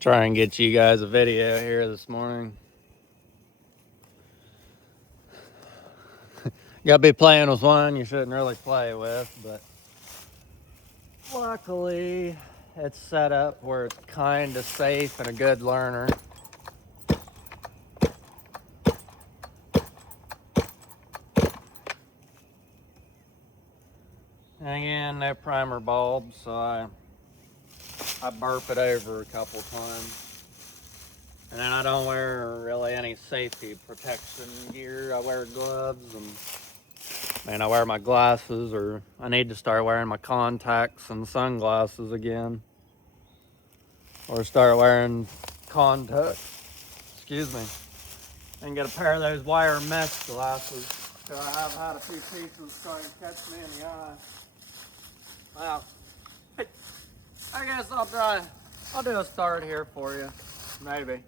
Try and get you guys a video here this morning. Gotta be playing with one you shouldn't really play with, but luckily it's set up where it's kind of safe and a good learner. And again, no primer bulb, so I burp it over a couple times. And then I don't wear really any safety protection gear. I wear gloves and I wear my glasses, or I need to start wearing my contacts and sunglasses again. Or start wearing contacts, excuse me, and get a pair of those wire mesh glasses. So I have had a few pieces try and catch me in the eye. Well, I guess I'll do a start here for you, maybe.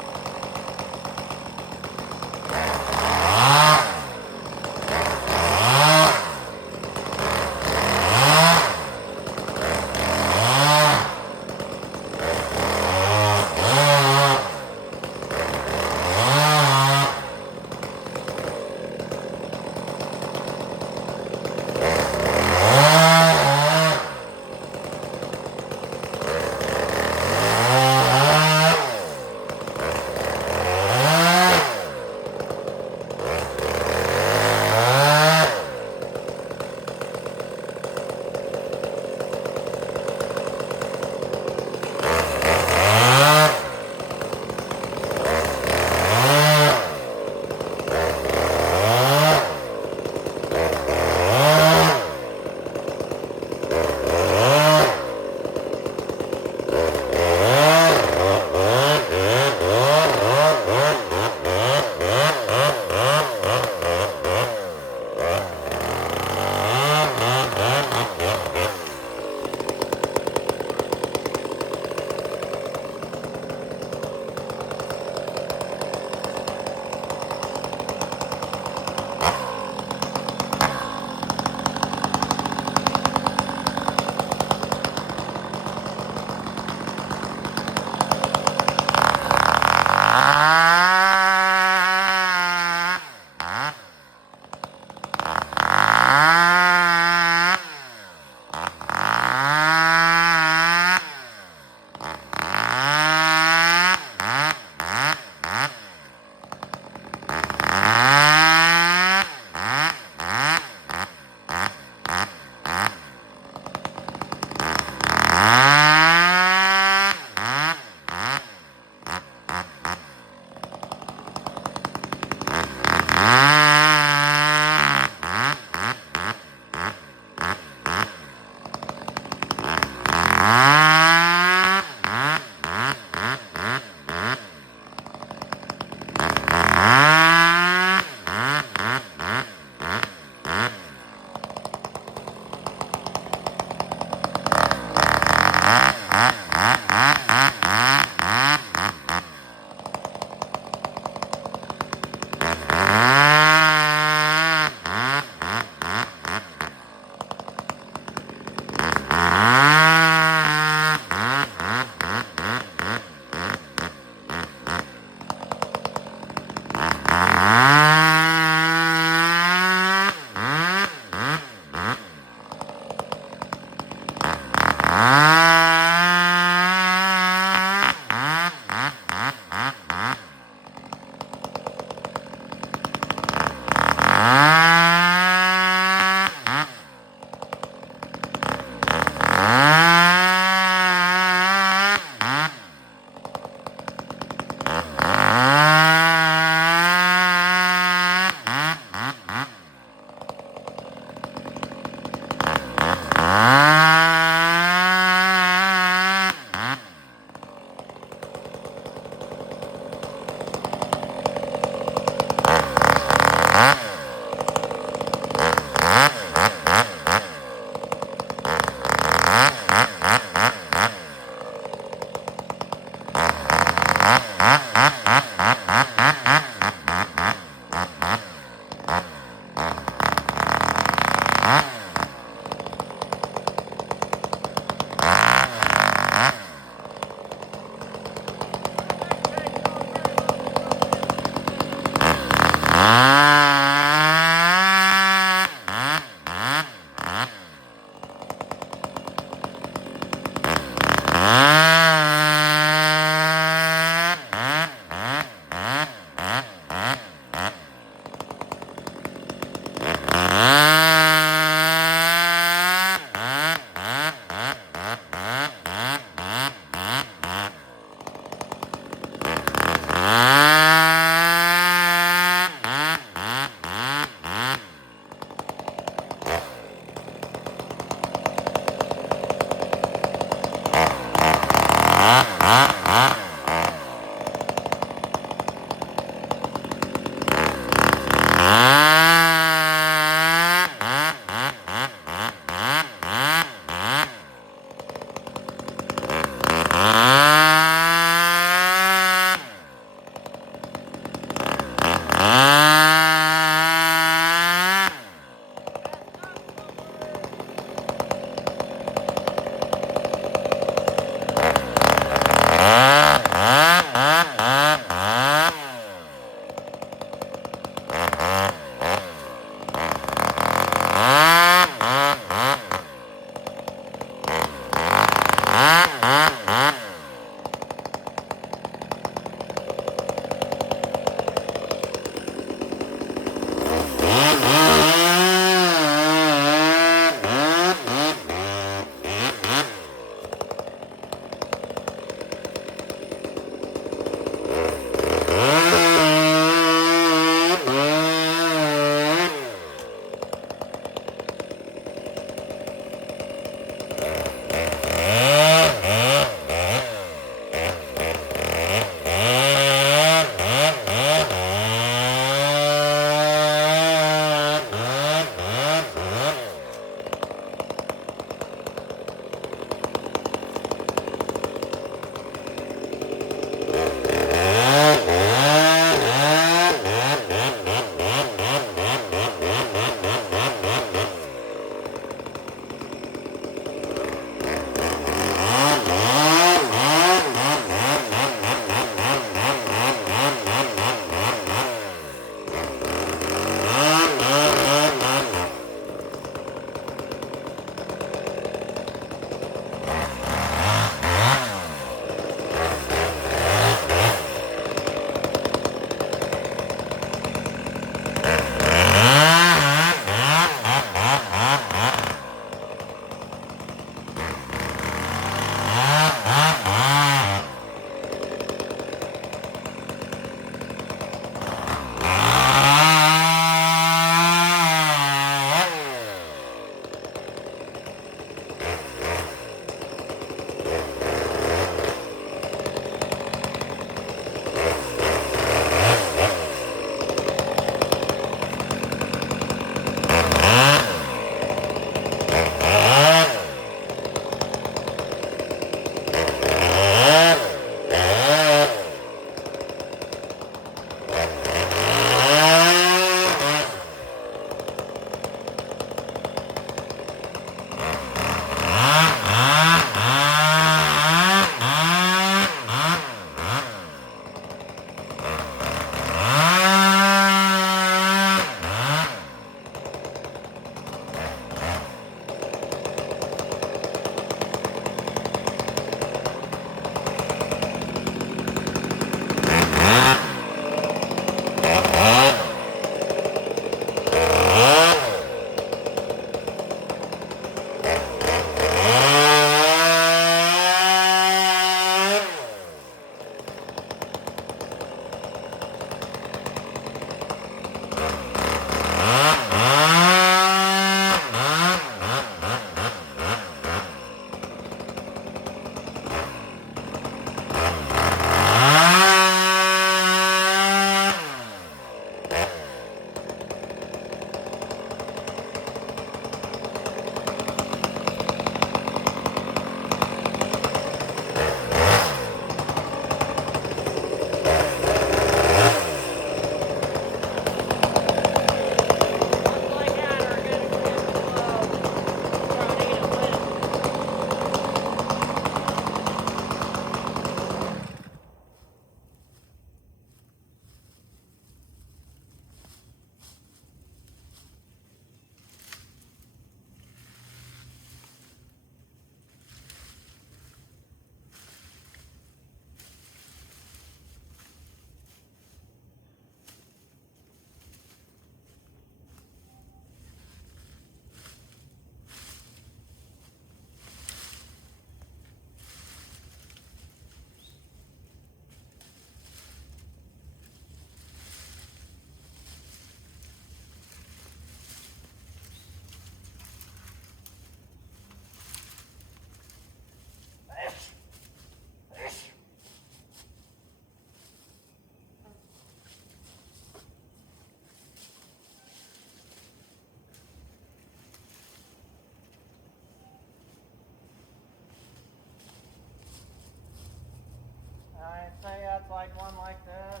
like one like this.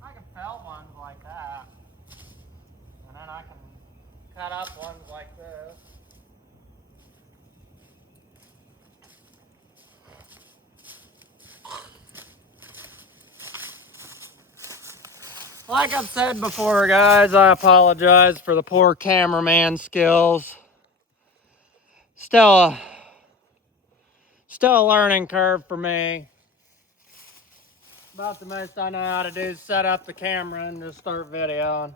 I can fell ones like that. And then I can cut up ones like this. Like I've said before, guys, I apologize for the poor cameraman skills. Still a learning curve for me. About the most I know how to do is set up the camera and just start videoing.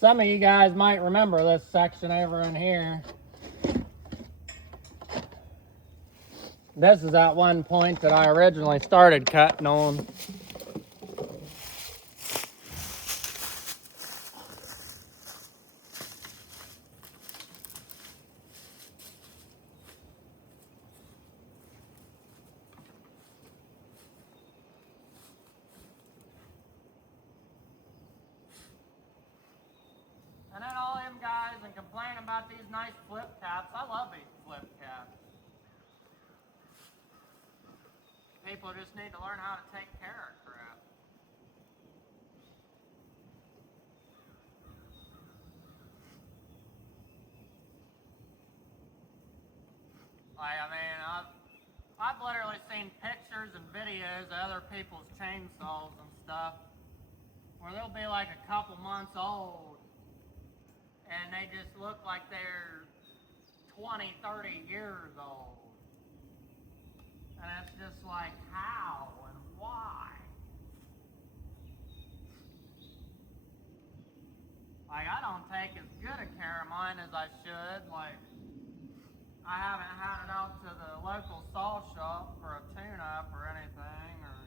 Some of you guys might remember this section over in here. This is at one point that I originally started cutting on. And then all them guys and complain about these nice flip caps. I love these flip caps. People just need to learn how to take care of crap. Like, I mean, I've literally seen pictures and videos of other people's chainsaws and stuff where they'll be like a couple months old and they just look like they're 20, 30 years old. And it's just like, how and why? Like, I don't take as good a care of mine as I should. Like, I haven't had it out to the local saw shop for a tune-up or anything, or,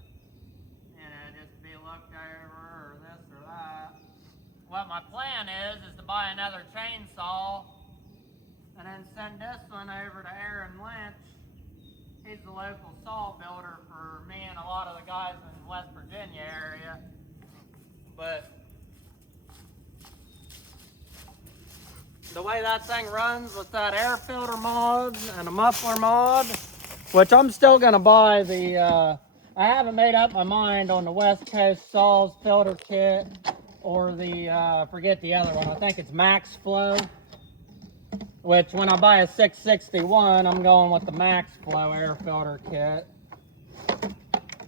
you know, just be looked over or this or that. What my plan is to buy another chainsaw and then send this one over to Aaron Lynch. He's the local saw builder for me and a lot of the guys in West Virginia area. But the way that thing runs with that air filter mod and a muffler mod, which I'm still gonna buy the, I haven't made up my mind on the West Coast Saws filter kit or the, forget the other one, I think it's Max Flow. Which when I buy a 661, I'm going with the Max Flow air filter kit.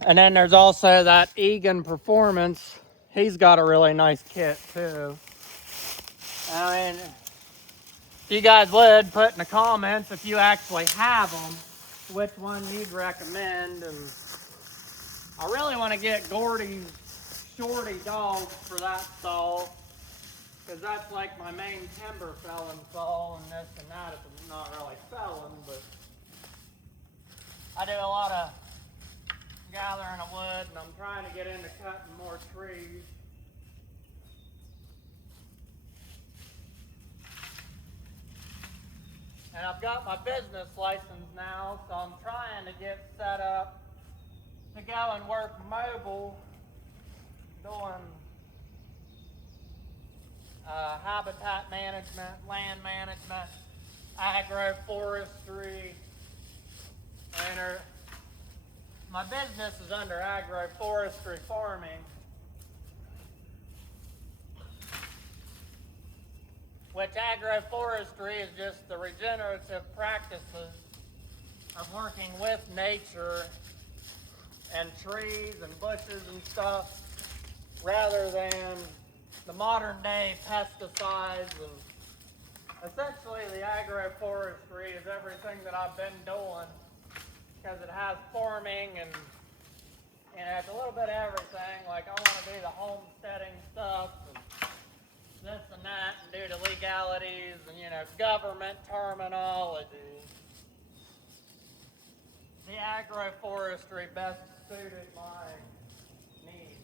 And then there's also that Egan Performance. He's got a really nice kit too. I mean, if you guys would put in the comments if you actually have them, which one you'd recommend. And I really want to get Gordy's Shorty Dogs for that saw, because that's like my main timber felling saw, and this and that. It's not really felling, but I do a lot of gathering of wood, and I'm trying to get into cutting more trees. And I've got my business license now, so I'm trying to get set up to go and work mobile, doing habitat management, land management, agroforestry. And my business is under agroforestry farming. Which agroforestry is just the regenerative practices of working with nature and trees and bushes and stuff, rather than the modern day pesticides. And essentially the agroforestry is everything that I've been doing, because it has farming and it's a little bit of everything. Like, I want to do the homesteading stuff and this and that, and do the legalities and, you know, government terminology. The agroforestry best suited my needs.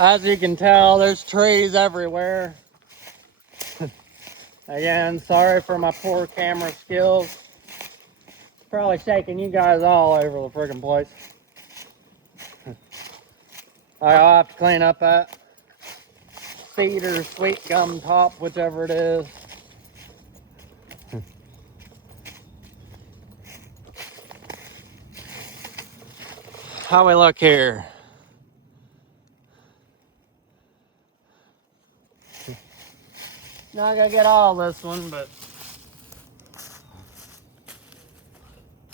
As you can tell, there's trees everywhere. Again, sorry for my poor camera skills. Probably shaking you guys all over the friggin' place. I'll have to clean up that cedar sweet gum top, whichever it is. How we look here? Not gonna get all this one, but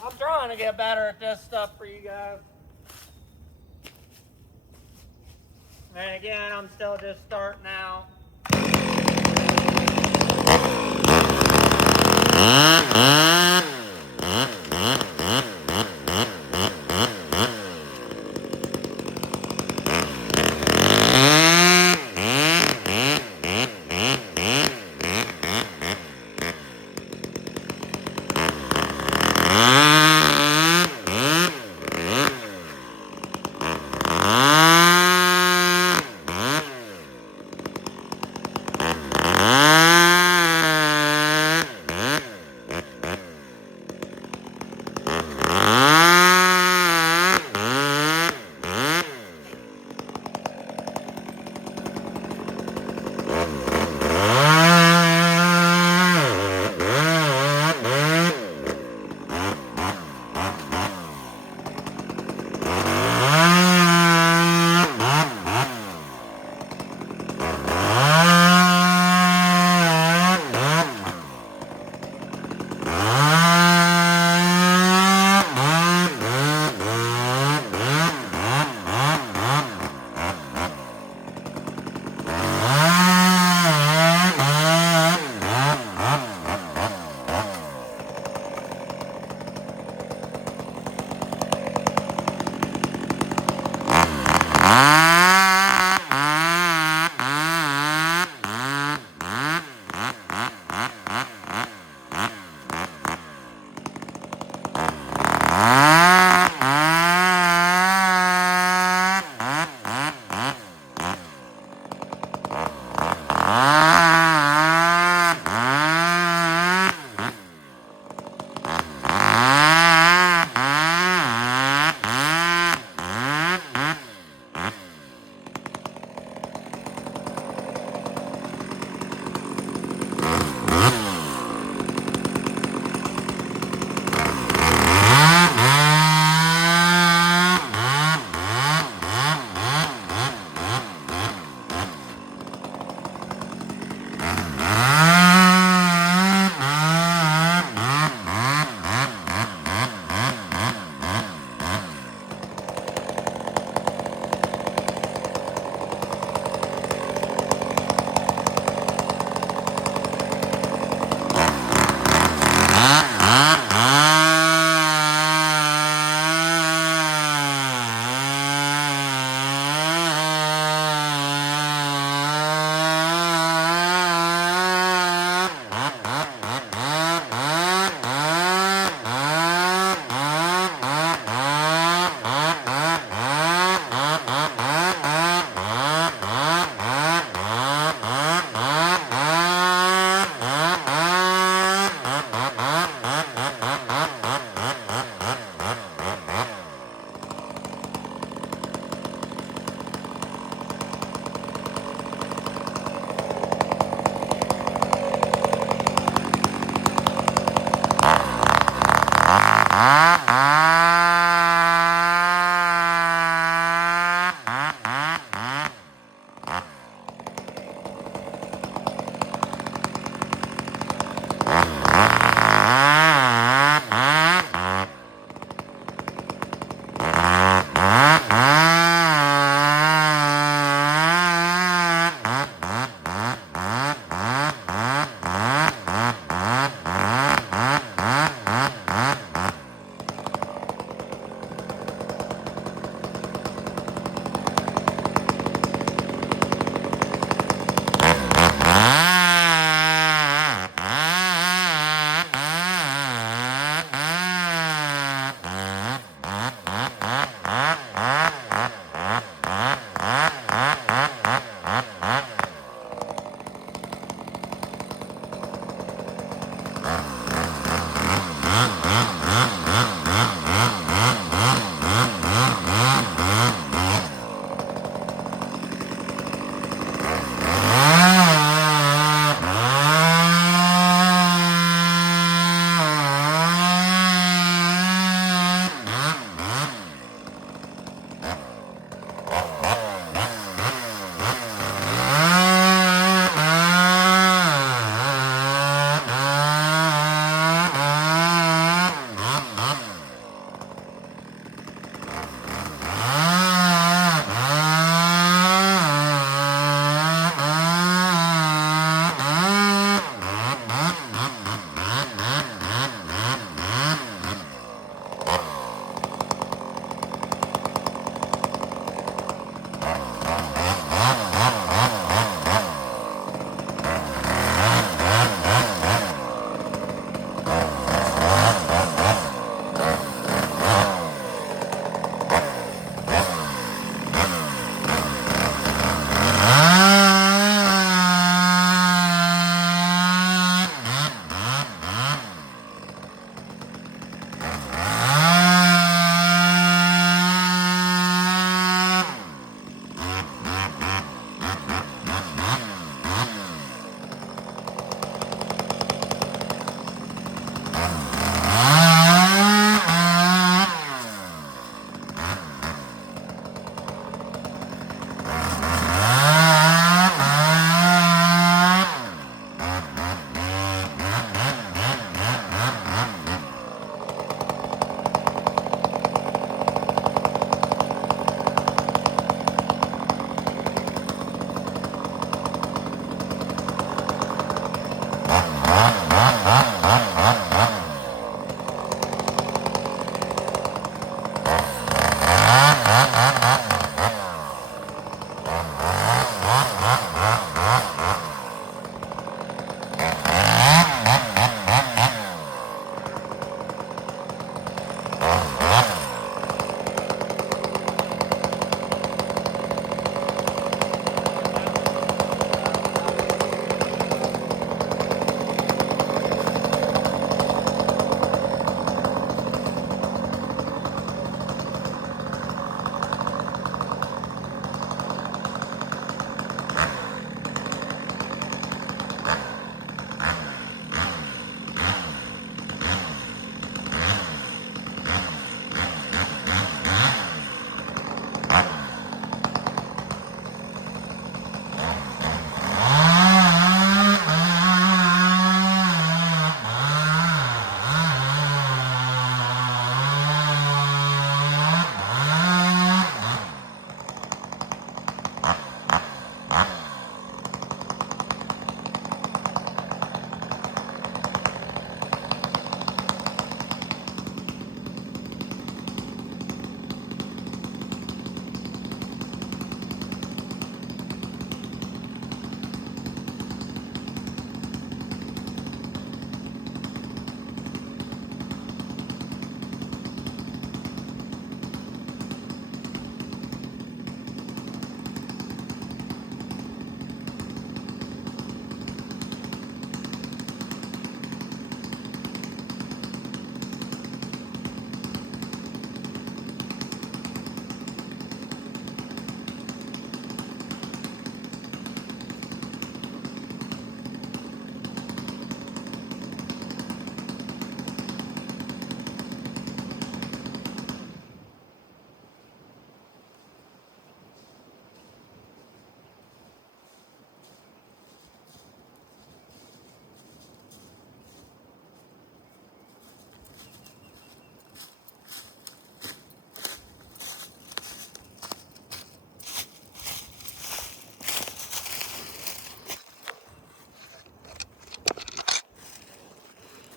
I'm trying to get better at this stuff for you guys. And again, I'm still just starting out.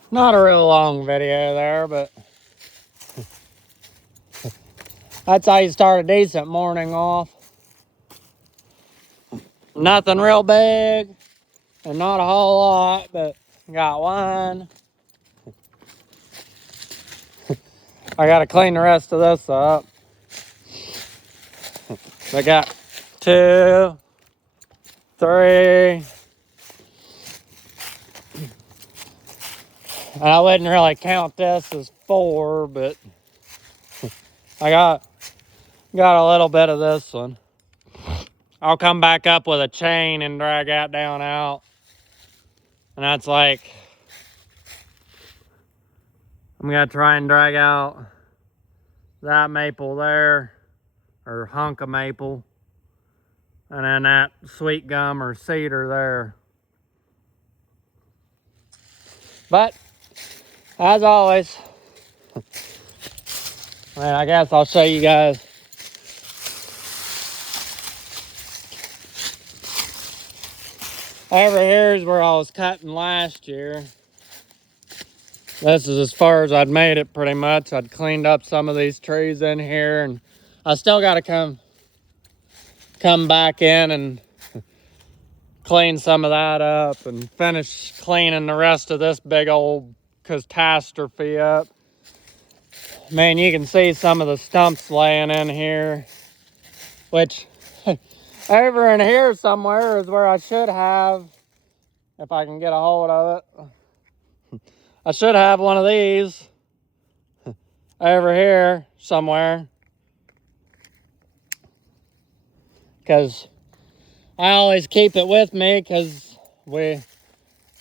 Not a real long video there, but that's how you start a decent morning off. Nothing real big, and not a whole lot, but got one. I gotta clean the rest of this up. I got 2, 3. I wouldn't really count this as 4, but I got a little bit of this one. I'll come back up with a chain and drag that down out. And that's like, I'm gonna try and drag out that maple there, or hunk of maple, and then that sweet gum or cedar there. But as always, man, I guess I'll show you guys. Over here is where I was cutting last year. This is as far as I'd made it pretty much. I'd cleaned up some of these trees in here, and I still gotta come back in and clean some of that up and finish cleaning the rest of this big old catastrophe up. Man, you can see some of the stumps laying in here, which over in here somewhere is where I should have, if I can get a hold of it, I should have one of these over here somewhere, because I always keep it with me, because a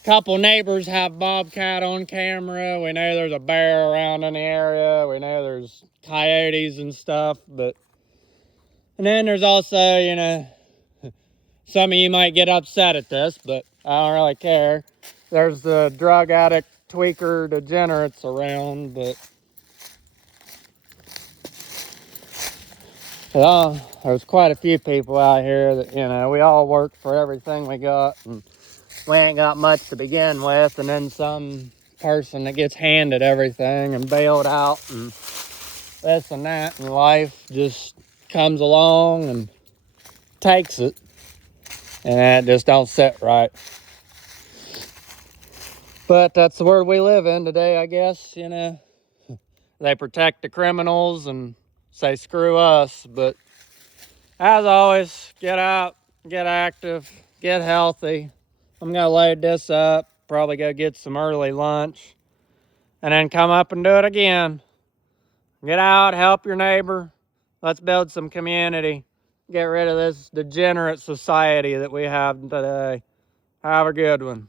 couple neighbors have bobcat on camera. We know there's a bear around in the area. We know there's coyotes and stuff, and then there's also, you know, some of you might get upset at this, but I don't really care. There's the drug addict, tweaker, degenerates around, but there's quite a few people out here that, you know, we all work for everything we got, and we ain't got much to begin with, and then some person that gets handed everything and bailed out and this and that in life just comes along and takes it, and it just don't sit right. But that's the world we live in today, I guess. You know, they protect the criminals and say screw us. But as always, get out, get active, get healthy. I'm gonna load this up, probably go get some early lunch, and then come up and do it again. Get out, help your neighbor. Let's build some community. Get rid of this degenerate society that we have today. Have a good one.